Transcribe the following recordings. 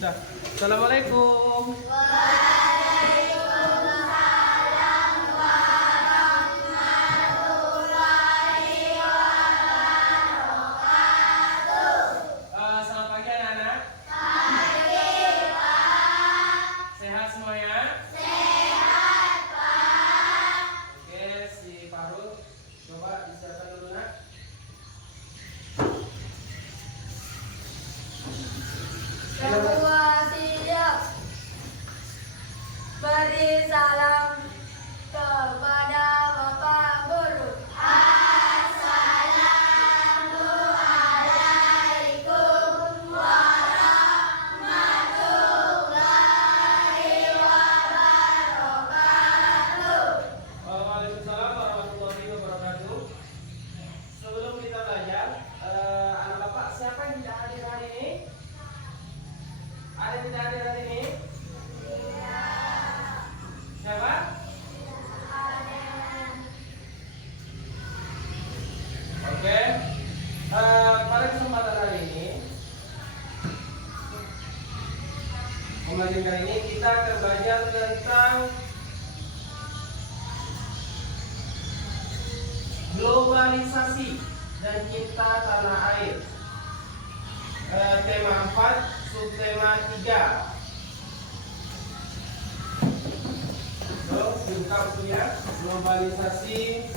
Dah. Assalamualaikum. Waalaikumsalam warahmatullahi wabarakatuh. Selamat pagi anak-anak. Pagi, Pak. Sehat semuanya? Sehat, Pak. Oke, si Farul coba disiapkan dulu nak. Semua siap. Beri salam kepada Bapak Guru. Assalamualaikum warahmatullahi wabarakatuh. Waalaikumsalam warahmatullahi wabarakatuh. Sebelum kita belajar, anak bapak siapa yang tidak hadir hari ini? Ada yang tidak hadir hari ini? Siapa? Oke. Pada kesempatan hari ini, pembelajaran kali ini kita akan belajar tentang globalisasi dan cinta tanah air. Tema 4, subtema 3. Buka bukunya, globalisasi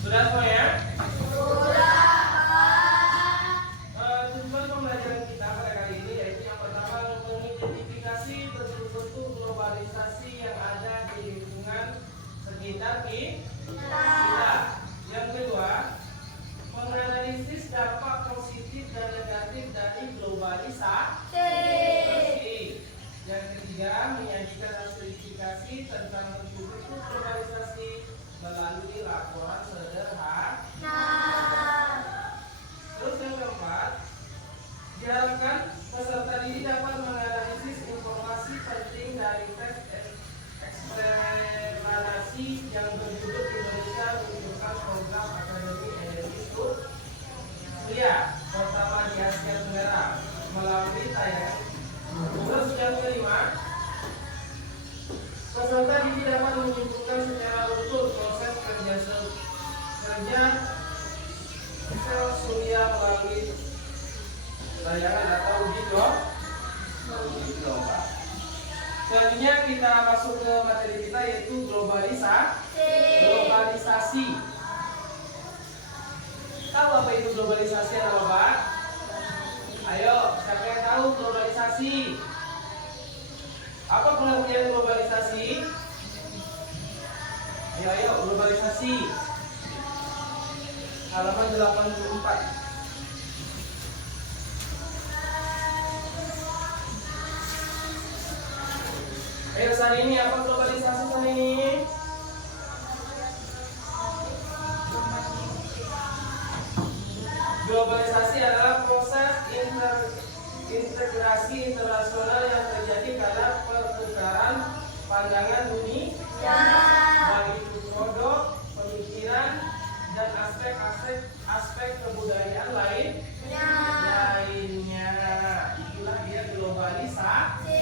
sudah semuanya? Tujuan pembelajaran kita pada kali ini yaitu yang pertama mengidentifikasi bentuk-bentuk globalisasi yang ada di lingkungan sekitar kita. Yang kedua, menganalisis dampak positif dan negatif dari globalisasi. Yang ketiga, menyajikan klasifikasi tentang bentuk-bentuk globalisasi melalui laporan sederhana. Terus yang keempat, diharapkan peserta didik dapat menganalisis informasi penting dari teks eksplanasi yang berjudul Indonesia menunjukkan program akademi energi surya pertama di Asia Tenggara melalui tayangan. Terus yang kelima, peserta didik dapat menyimpulkan secara utuh proses kerja sel surya melalui tayangan atau uji coba. Selanjutnya kita masuk ke materi kita yaitu globalisasi. Tahu apa itu globalisasi anak bapak? Ayo, siapa yang tahu globalisasi? Apa pengertian globalisasi? Ayo, globalisasi. Halaman 84. Ayo saat ini apa globalisasi saat ini? Globalisasi adalah proses integrasi internasional yang terjadi karena pertukaran pandangan dunia, baik itu produk, pemikiran, dan aspek kebudayaan lainnya. Itulah dia globalisasi.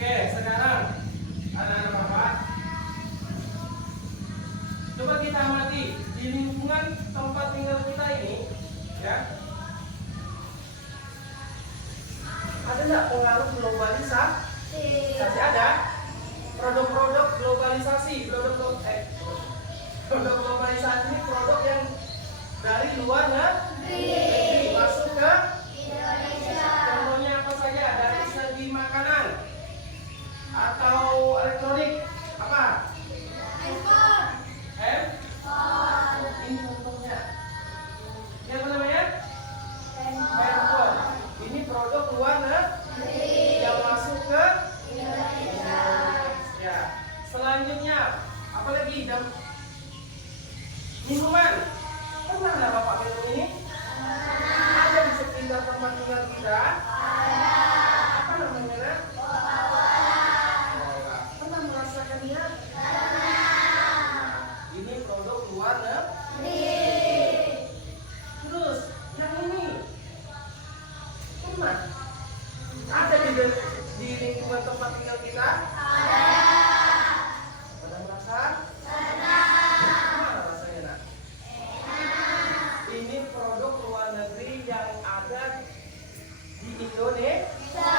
Oke, sekarang anak-anak bapak, coba kita amati di lingkungan tempat tinggal kita ini, ya, ada nggak pengaruh globalisasi? Ada. Produk-produk globalisasi, produk globalisasi ini produk yang dari luar negeri masuk ke Indonesia. Contohnya apa saja? Ada Pernah nggak Bapak minum ini? Ada di sekitar tempat tinggal kita? Apa namanya? Nak? Pernah merasakannya? Ini produk luar negeri. Terus yang ini pernah ada di lingkungan tempat tinggal kita? Pernah merasa? Gimana rasanya, Nak? Ini produk luar negeri yang ada di Indonesia.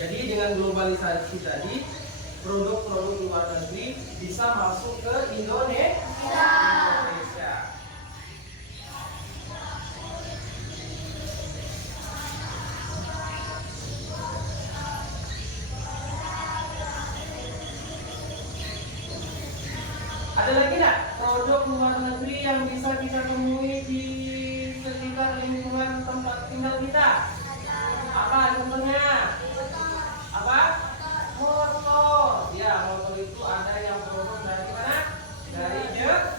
Jadi dengan globalisasi tadi, produk-produk luar negeri bisa masuk ke Indonesia. Ada lagi nggak produk luar negeri yang bisa kita temui di sekitar lingkungan tempat tinggal kita? Apa contohnya? Apa? Motor. Ya, motor itu ada yang produk dari mana? Dari Jepang.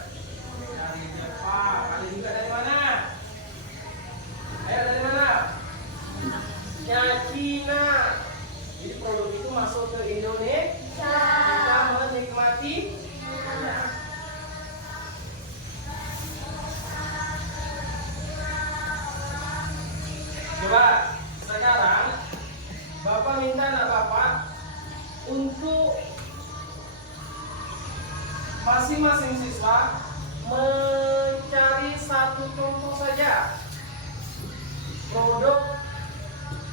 Ada juga dari mana? Ayo dari mana? Ya, Cina. Jadi produk itu masuk ke Indonesia. Kita menikmati. Coba sekarang Bapak minta anak Bapak untuk masing-masing siswa mencari satu contoh saja produk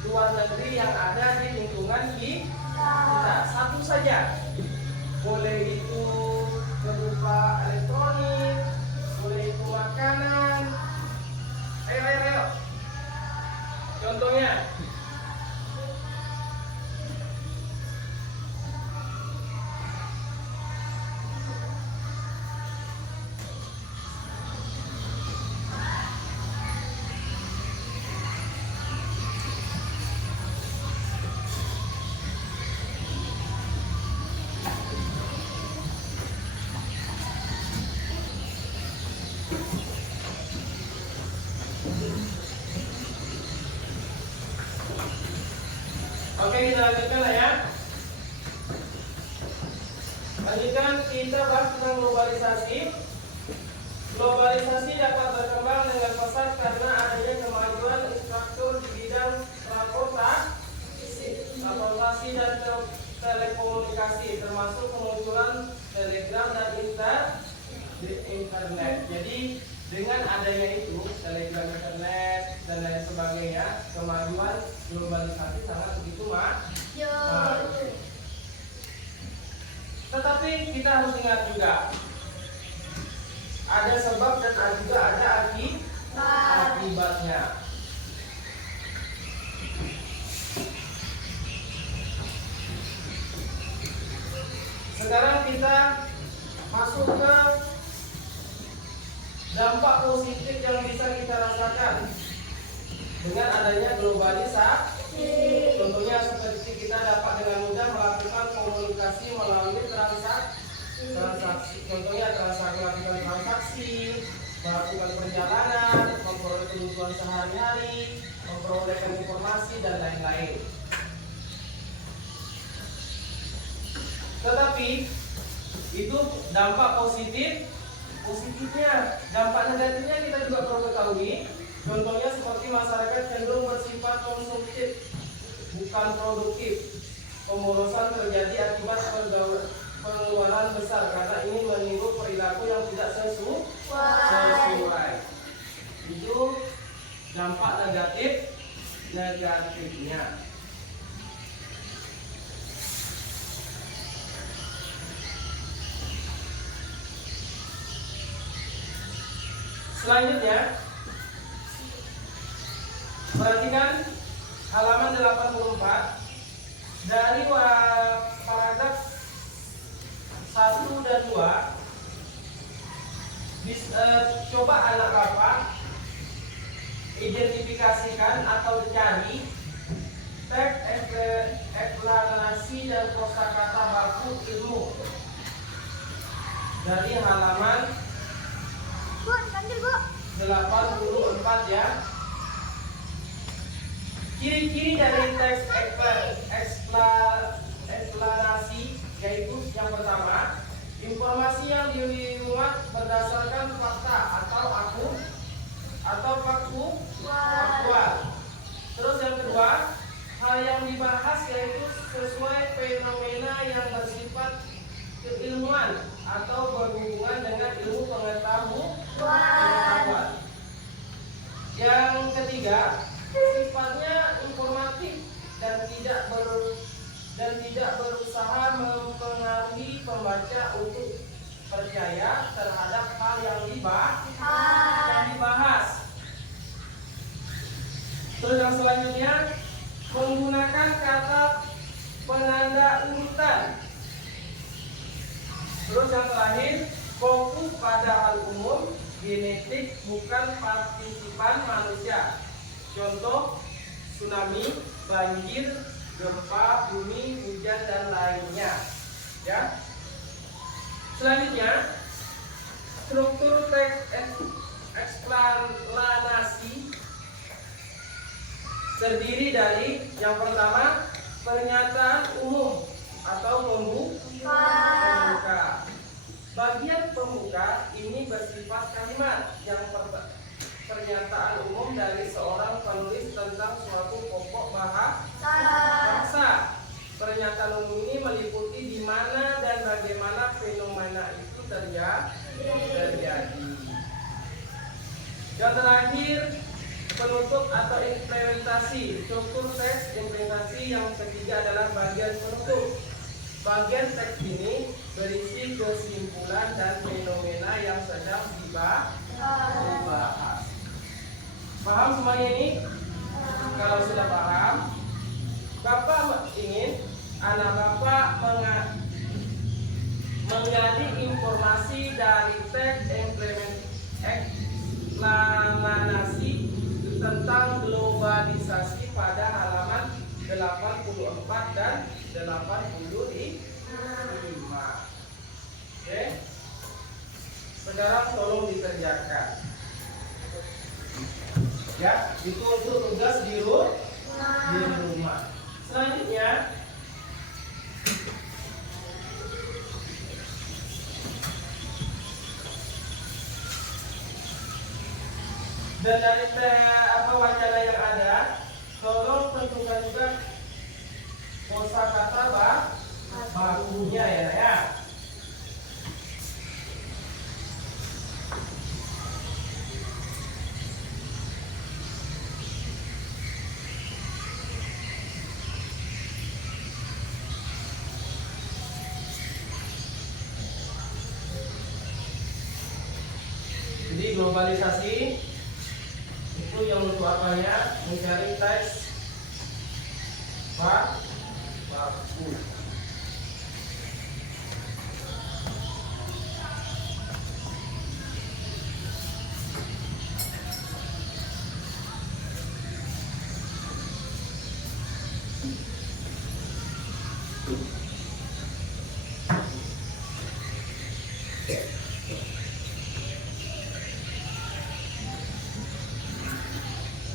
luar negeri yang ada di lingkungan kita. Satu saja. Boleh itu berupa elektronik, boleh itu makanan. Ayo. Contohnya. Oke, kita lanjutkan lah ya. Lanjutkan, kita bahas tentang globalisasi. Globalisasi dapat berkembang dengan pesat karena adanya kemajuan infrastruktur di bidang transportasi dan telekomunikasi, termasuk kemunculan telegram dan internet. Jadi dengan adanya itu, telegram, internet dan lain sebagainya, kemajuan globalisasi sangat begitu maju. Tetapi kita harus ingat juga, ada sebab dan juga ada akibatnya. Sekarang kita masuk ke dampak positif yang bisa kita rasakan dengan adanya globalisasi. Contohnya seperti kita dapat dengan mudah melakukan komunikasi melalui transaksi. Contohnya melakukan transaksi, melakukan perjalanan, memperoleh kebutuhan sehari-hari, memperolehkan informasi dan lain-lain. Tetapi itu dampak positifnya. Dampak negatifnya kita juga perlu ketahui. Contohnya seperti masyarakat cenderung bersifat konsumtif, bukan produktif. Pemborosan terjadi akibat pengeluaran besar karena ini meniru perilaku yang tidak sesuai. Itu dampak negatifnya. Selanjutnya, perhatikan halaman 84 dari paragraf 1 dan 2. Coba anak Bapak identifikasikan atau cari teks eksplanasi dan kosakata baku ilmu. dari halaman 84 ya. Ciri-ciri dari teks eksplanasi yaitu yang pertama, informasi yang dimuat berdasarkan fakta atau faktual. Terus yang kedua, hal yang dibahas yaitu sesuai fenomena yang bersifat keilmuan atau berhubungan dengan ilmu pengetahuan. Yang ketiga, sifatnya informatif dan tidak berusaha mempengaruhi pembaca untuk percaya terhadap hal yang dibahas. Terus yang selanjutnya, menggunakan kata penanda urutan. Terus yang terakhir, fokus pada hal umum, genetik bukan partisipan manusia. Contoh, tsunami, banjir, gempa, bumi, hujan, dan lainnya. Ya. Selanjutnya, struktur teks eksplanasi terdiri dari yang pertama, pernyataan umum atau pembuka. Bagian pembuka ini bersifat kalimat yang pernyataan umum dari seorang penulis tentang suatu pokok bahasa. Pernyataan umum ini meliputi di mana dan bagaimana fenomena itu terjadi. Yang terakhir, penutup atau implementasi. Struktur teks implementasi yang ketiga adalah bagian penutup. Bagian teks ini berisi kesimpulan dan fenomena yang sedang dibahas. Paham semuanya ini? Kalau sudah paham, Bapak ingin anak Bapak menggali informasi dari teks eksplanasi tentang globalisasi pada halaman 84 dan 85. Oke. Sekarang tolong dikerjakan. Ya, itu untuk tugas di rumah. Selanjutnya, dan dari wacana yang ada, tolong tentukan juga kosakata bakunya ya. Jadi globalisasi itu yang untuk apanya? Mencari teks baku.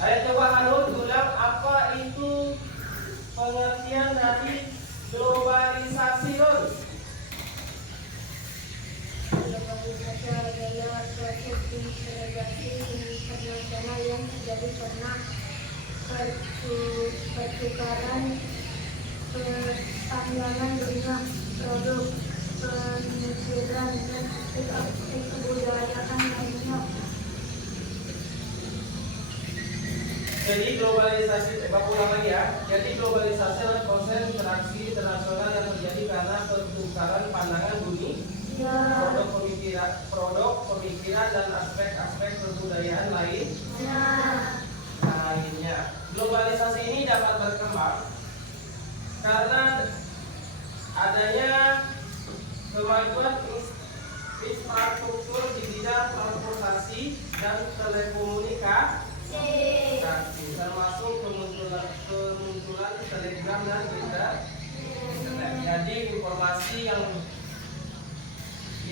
Ayo coba Harun ulang apa itu pengertian dari globalisasi, Harun? Globalisasi adalah suatu integrasi internasional yang terjadi karena pertukaran perdagangan dunia, produk, penyelenggaraan dan kebudayaan lainnya. Jadi globalisasi, ulang lagi ya. Jadi globalisasi adalah proses interaksi internasional yang terjadi karena pertukaran pandangan dunia, produk pemikiran dan aspek-aspek kebudayaan lainnya. Globalisasi ini dapat berkembang karena adanya kemajuan infrastruktur di bidang transportasi dan telekomunikasi, termasuk kemunculan telegram dan internet. Jadi informasi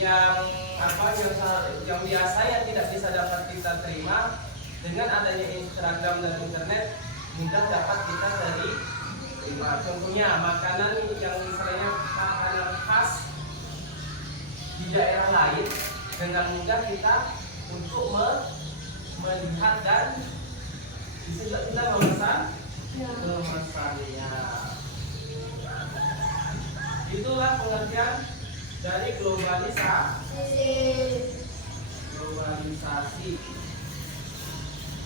yang yang biasa yang tidak bisa dapat kita terima, dengan adanya Instagram dan internet mudah dapat kita terima. Contohnya makanan yang misalnya makanan khas di daerah lain, dengan mudah kita untuk melihat dan bisa juga kita memesannya. Itulah pengertian dari globalisasi.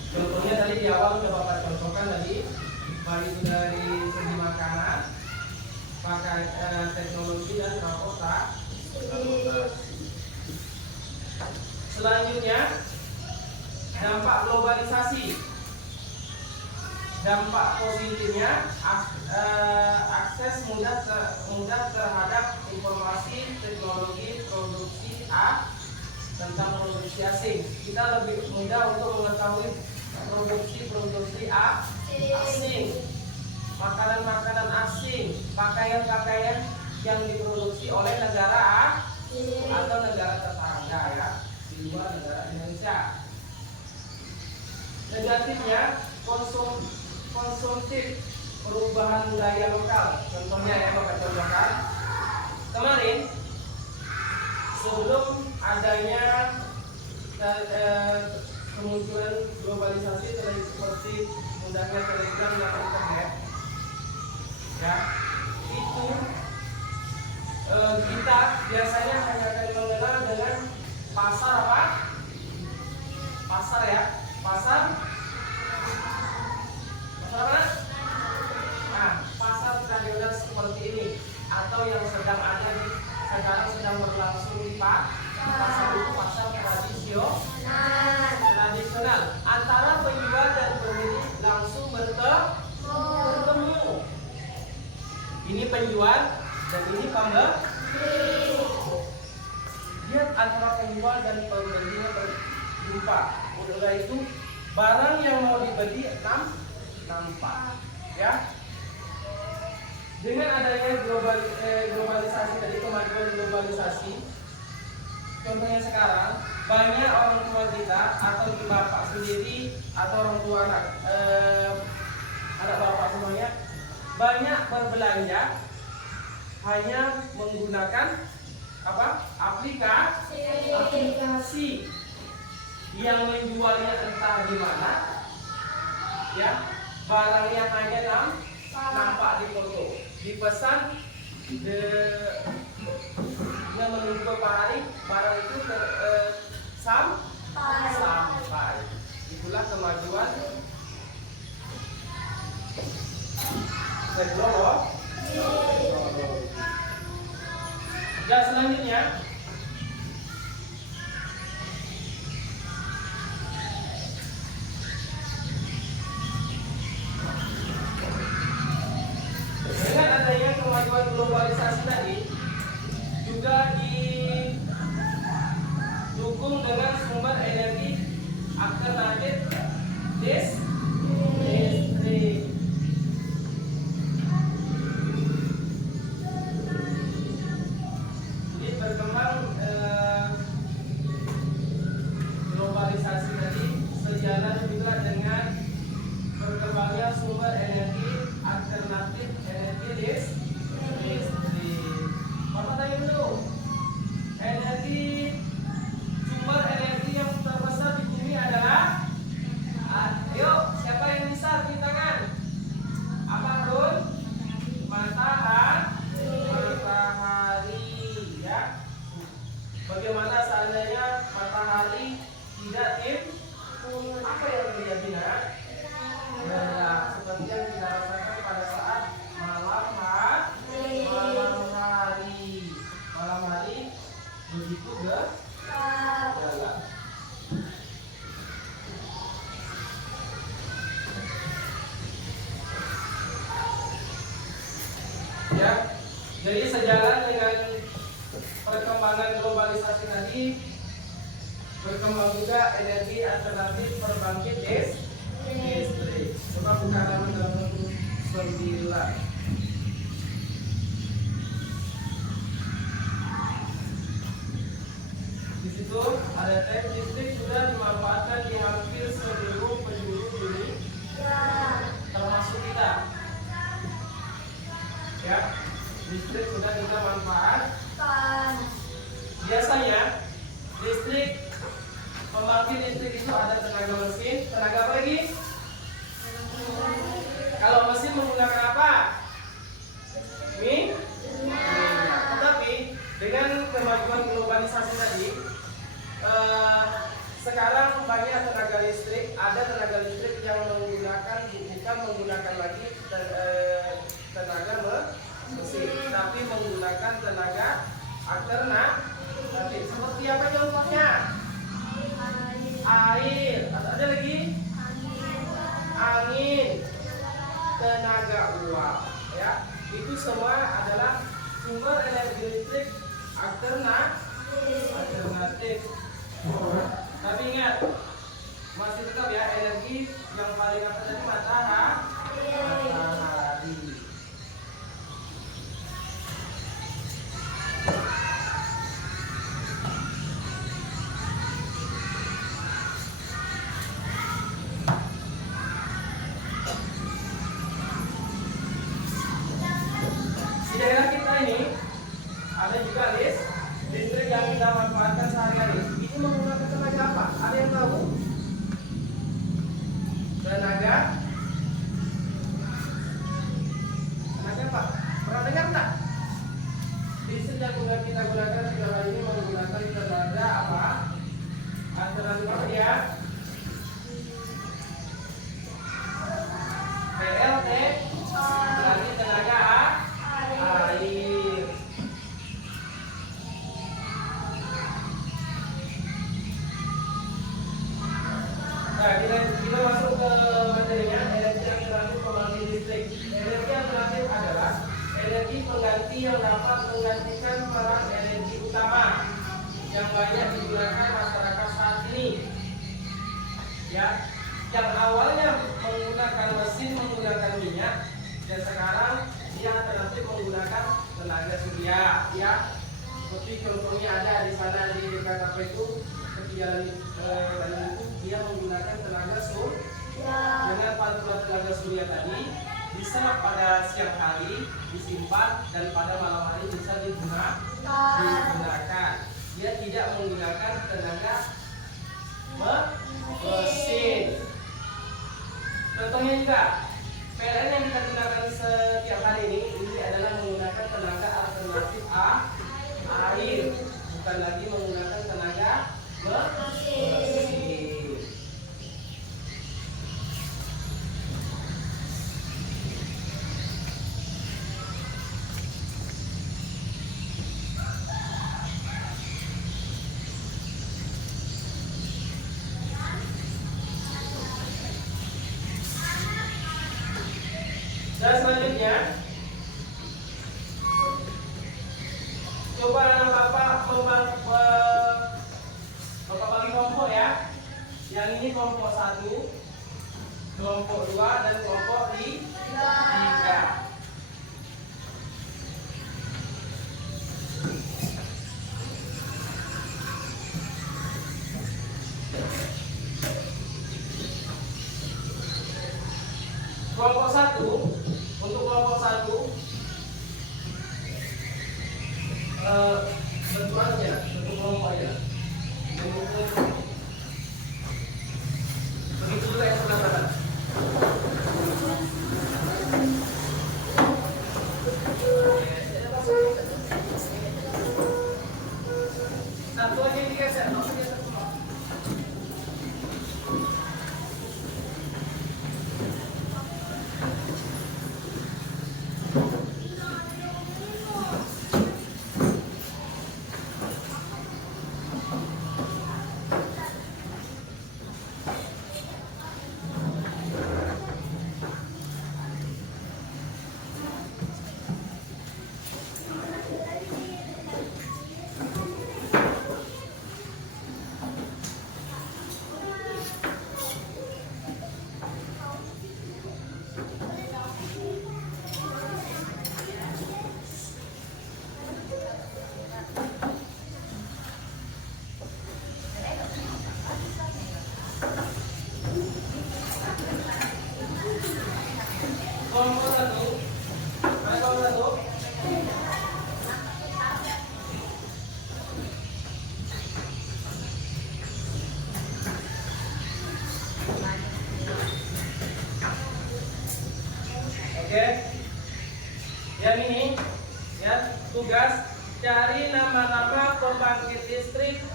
Contohnya tadi di awal sudah Bapak contohkan tadi, baik itu dari segi makanan, pakai teknologi dan transportasi. Selanjutnya, dampak globalisasi. Dampak positifnya, akses mudah terhadap informasi, teknologi, produksi tentang produksi asing. Kita lebih mudah untuk mengetahui produksi asing, makanan asing, pakaian yang diproduksi oleh negara atau negara tetangga ya, di luar negara Indonesia. Negatifnya, konsumtif, perubahan budaya lokal. Contohnya yang Bapak contohkan kemarin, sebelum adanya kemunculan globalisasi seperti mudahnya Telegram dan internet, ya, itu kita biasanya hanya akan mengenal dengan pasar apa? Nah, pasar tradisional seperti ini atau yang sekarang sedang berlangsung di pasar itu pasar tradisional antara penjual dan pembeli langsung bertemu. Ini penjual dan ini pembeli. Lihat antara penjual dan pembelinya berjumpa. Udah itu barang yang mau dibeli nampak, ya. Dengan adanya globalisasi tadi, kemajuan globalisasi, contohnya sekarang banyak orang tua kita atau bapak sendiri atau orang tua anak bapak semuanya banyak berbelanja hanya menggunakan aplikasi yang menjualnya entah di mana, ya, barangnya hanya nampak di foto, dipesan dengan menunggu beberapa hari barang itu sampai. Itulah kemajuan teknologi. Ya, selanjutnya dengan adanya kemajuan globalisasi tadi juga didukung dengan sumber energi alternatif listrik. Jadi berkembang globalisasi tadi sejalan juga dengan berkembangnya sumber energi alternatif energi listrik. Bapak tanya dulu, sumber energi yang terbesar di bumi adalah, yuk siapa yang bisa beri tangan? Apa Bun? Matahari, ya. Bagaimana seandainya matahari tidak apa yang terjadi, nak? Ya, seperti yang kita rasakan pada saat malam hari begitu gelap. Ya, jadi sejalan dengan perkembangan globalisasi tadi, berkembang juga energi alternatif pembangkit listrik. Coba buka halaman 89. situ ada teks listrik sudah dimanfaatkan di hampir seluruh penjuru bumi, termasuk kita. Ya, listrik sudah kita manfaatkan. Biasanya listrik, pembangkit listrik itu ada tenaga mesin, tenaga apa lagi? Kalau mesin menggunakan apa? Minyak. Tetapi dengan kemajuan globalisasi tadi, sekarang banyak tenaga listrik, ada tenaga listrik yang menggunakan bukan menggunakan lagi tenaga mesin, tapi menggunakan tenaga alternatif. Seperti apa contohnya? Air, ada lagi? Angin, tenaga uap, ya. Itu semua adalah sumber energi listrik alternatif. Tapi ingat, masih tetap ya, energi yang paling apa tadi? Matahari. Di daerah kita ini ada juga listrik yang kita manfaatkan sehari-hari. Ini menggunakan tenaga apa? Ada yang tahu? Tenaga apa? Pernah dengar tak? Listrik yang kita gunakan sekarang ini menggunakan tenaga apa? Alternatif apa ya? PLT, berarti tenaga air. Nah, kita masuk ke materinya, energi alternatif pembangkit listrik. Energi alternatif adalah energi pengganti yang dapat menggantikan peran energi utama yang banyak digunakan masyarakat saat ini. Ya, yang awalnya menggunakan mesin, menggunakan minyak, dan sekarang dia alternatif menggunakan tenaga surya. Ya, seperti contohnya ada di sana di dekat apa itu, jalan itu dia menggunakan tenaga surya. Dengan pantulan tenaga surya tadi bisa pada siang hari disimpan dan pada malam hari bisa digunakan. Dia tidak menggunakan tenaga mesin. Contohnya juga PLN yang kita gunakan setiap hari ini adalah menggunakan tenaga alternatif air, bukan lagi menggunakan tenaga mesin. Dan selanjutnya, coba anak bapak bagi kelompok ya. Yang ini kelompok 1, kelompok 2, dan kelompok 3. Kelompok 1, untuk kelompok 1 bentukannya satu kelompok ya. Begitu juga yang sebelah kanan. Satu aja yang digeser, nama-nama pembangkit listrik.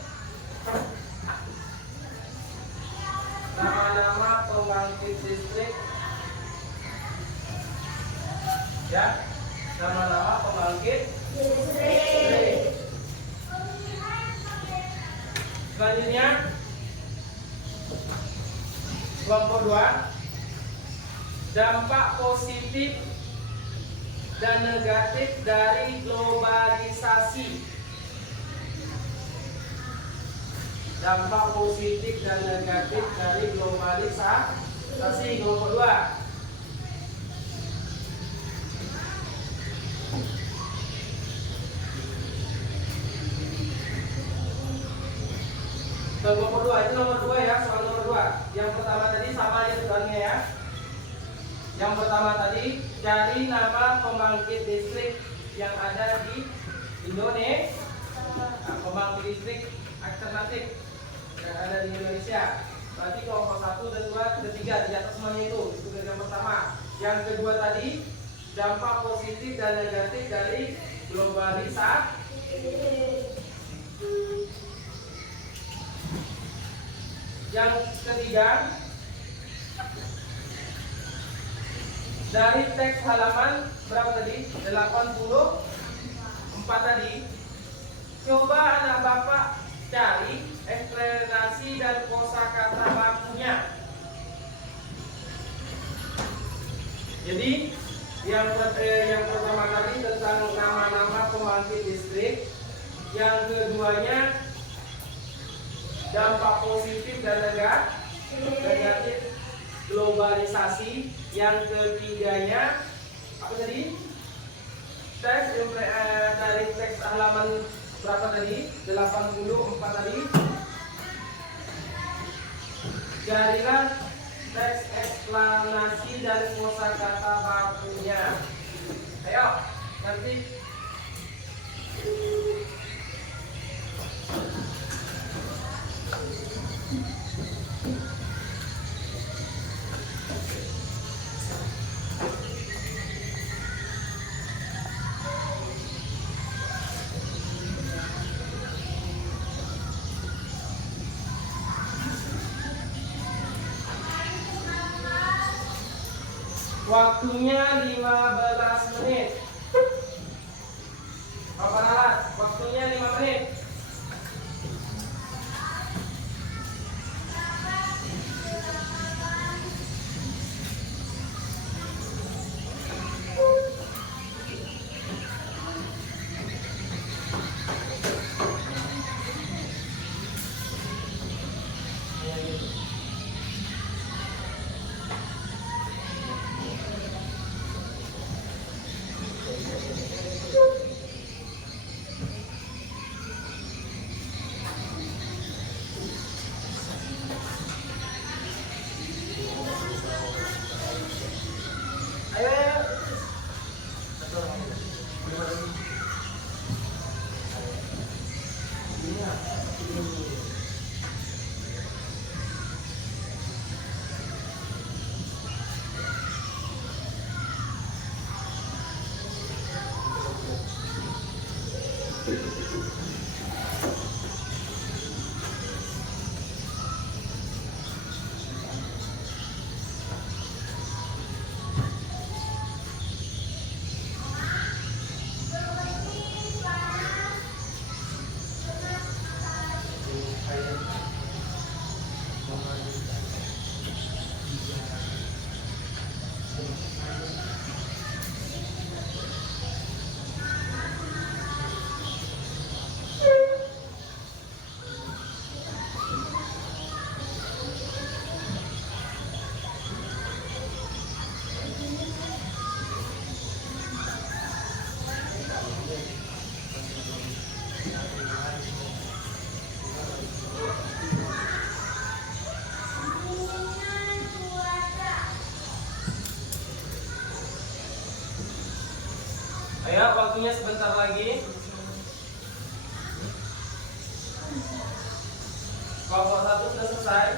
Nama-nama pembangkit listrik. Ya, nama-nama pembangkit listrik. Selanjutnya kelompok 2, dampak positif dan negatif dari globalisasi. Dampak positif dan negatif dari globalisasi, kelompok 2. Nomor 2, itu nomor 2 ya, soal nomor 2. Yang pertama tadi sama aja soalnya ya. Yang pertama tadi, cari nama pembangkit listrik yang ada di Indonesia. Nah, pembangkit listrik alternatif yang ada di Indonesia. Berarti kelompok 1 dan 2 dan 3 di atas semuanya itu yang pertama. Yang kedua tadi, dampak positif dan negatif dari globalisasi. Yang ketiga, dari teks halaman berapa tadi? 84 tadi. Coba anak bapak cari eksplanasi dan kosakata bakunya. Jadi yang pertama tadi tentang nama-nama pembangkit listrik. Yang keduanya dampak positif dan negatif globalisasi. Yang ketiganya apa tadi? Dari teks halaman berapa tadi? 84 tadi. Carilah teks eksplanasi dan kosakata bakunya. Ayo, nanti. Waktunya 15 menit. Bapak alat, waktunya 5 menit. Ayo, waktunya sebentar lagi. Kelompok 1 sudah selesai.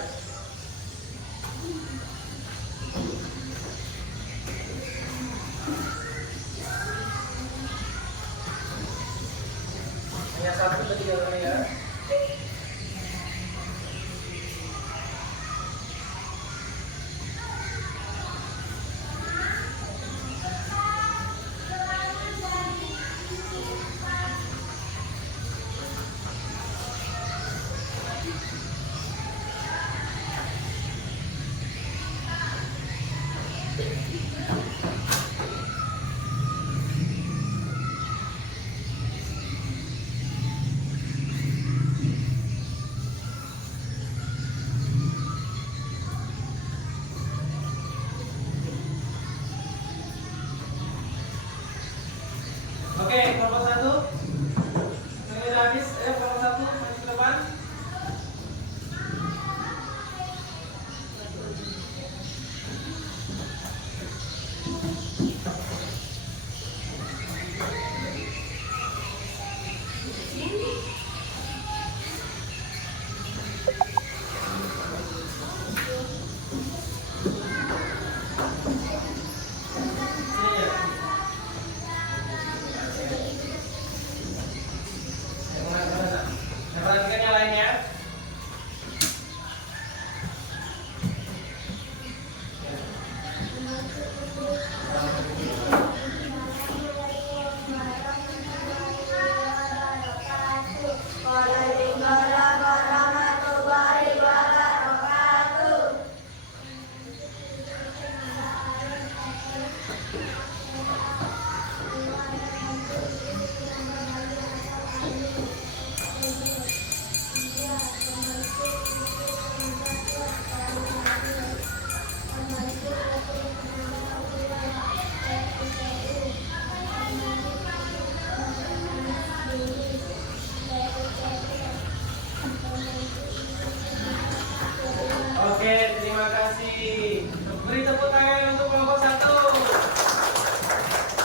kasih. Beri tepuk tangan untuk kelompok 1.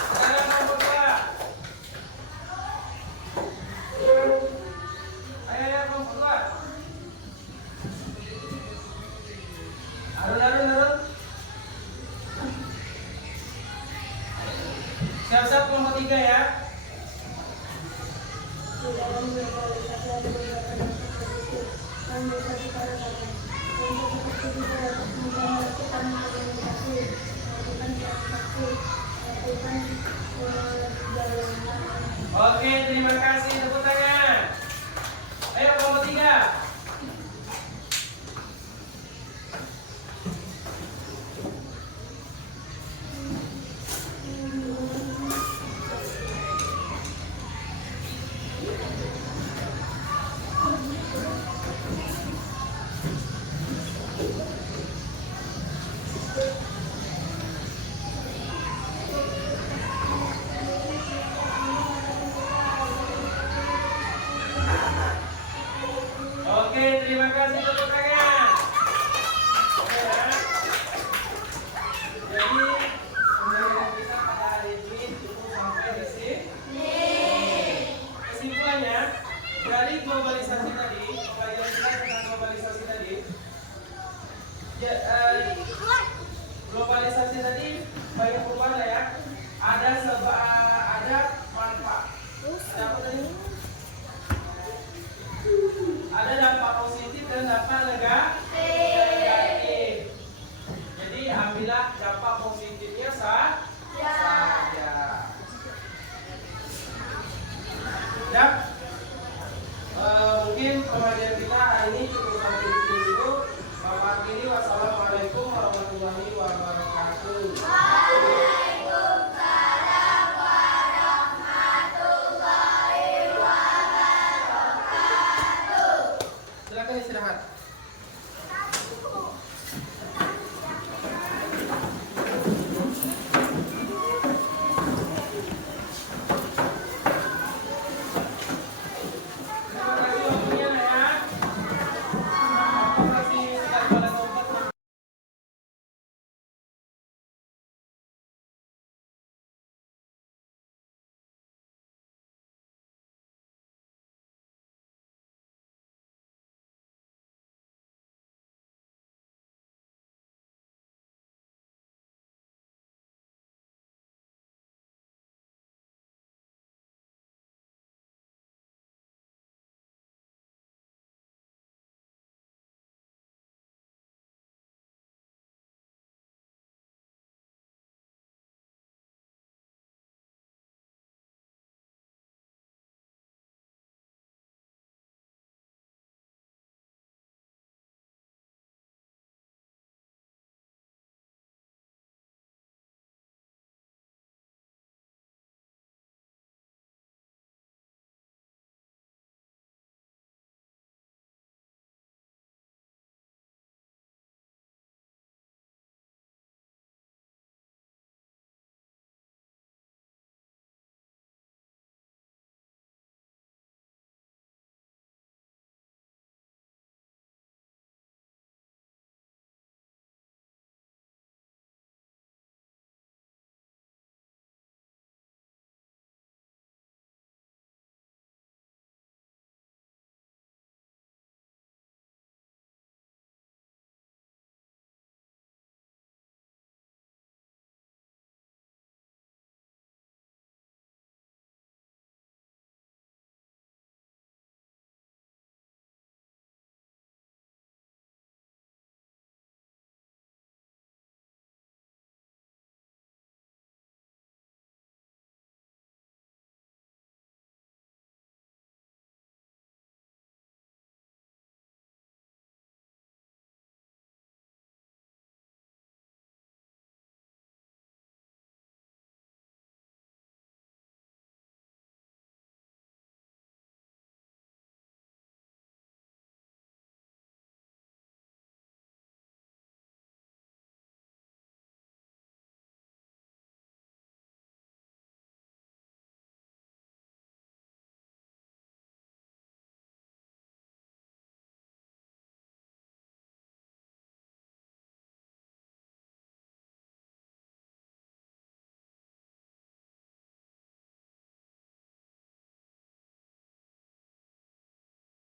Sekarang kelompok 2. Ayo kelompok 2. Arun. Siap-siap kelompok 3 ya. Di dalam globalisasi ada beberapa dampak positif yang bisa dikatakan. Untuk seperti bisa dapat melakukan komunikasi, melakukan transaksi, melakukan perjalanan. Oke, terima kasih. Tepuk tangan. Ayo kelompok 3. Oke, terima kasih tepuk tangan. Oke ya. Jadi pembelajaran kita pada hari ini cukup sampai di sini. Kesimpulannya, dari globalisasi tadi, pembelajaran kita tentang globalisasi tadi, globalisasi tadi banyak perubahan ya. Ada manfaat. Ada apa tadi? Ada dampak positif dan dampak negatif. Jadi ambillah dampak positifnya saja. Ya. Mungkin pembelajaran kita hari ini cukup sampai di sini dulu. Selamat akhiri. Wassalamualaikum warahmatullahi wabarakatuh. Silakan istirahat.